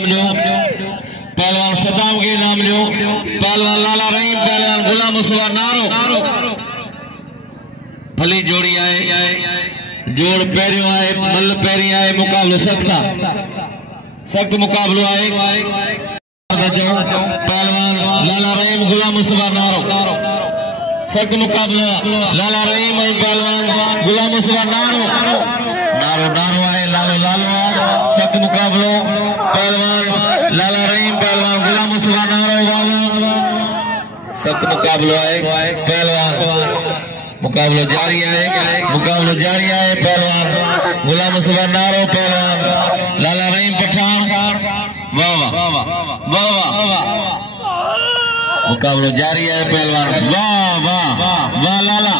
इनाम लो, पहलवान सदाम के इनाम लो, पहलवान लाला रहीम, पहलवान गुलाम मुस्तफा नारो भली जोड़ी आए, जोड़ पैरियों आए, मल पैरी आए, मुकाबलो सख्त मुकाबलो आए। पहलवान लाला रहीम गुलाम मुस्तफा नारो सख्त मुकाबला, लाला रहीम पहलवान गुलाम मुस्तफा नारो आए, लालो सख्त मुकाबलो, पहलवान लाला रहीम पहलवान गुलाम मुस्तफा नारो सख्त मुकाबलो आए। पहलवान मुकाबलो जारी आए, पहलवान गुलाम मुस्तफा नारो, पहलवान लाला रहीम पठान, वाह मुकाबलो जारी है। पहलवान वाह लाला